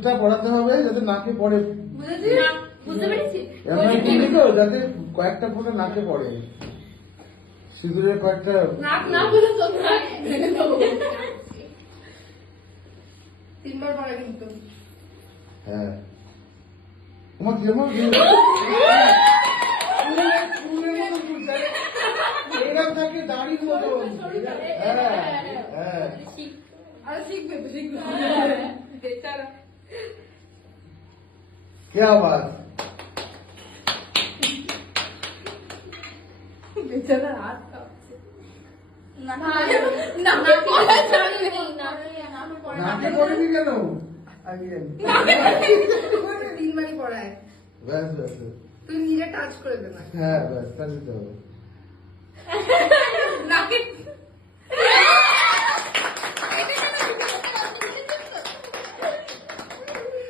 সিঁদুরটা পড়াতে হবে যাতে নাকে পড়ে, বুঝতে পেরেছি। এমন কি তো যাতে কয়েকটা ফোঁটা নাকে পড়ে, সিঁদুরের কয়েকটা। নাক না বলে তো নাক ভেঙে দেবো। 3 বার পড়া কিন্তু। হ্যাঁ তোমার যেমন এরকম থাকে দাড়ির মতন। হ্যাঁ হ্যাঁ আরে শিখবে তো, শিখবে। বেচারা। क्या बात, বেচারা হাত কাঁপছে। নাকে নাকে পড়েনি কেন? আগে 3 বারই পড়ায়। ব্যাস ব্যাস, তুই নিজে টাচ করে দে না। হ্যাঁ ব্যাস, তাহলে তো হবে।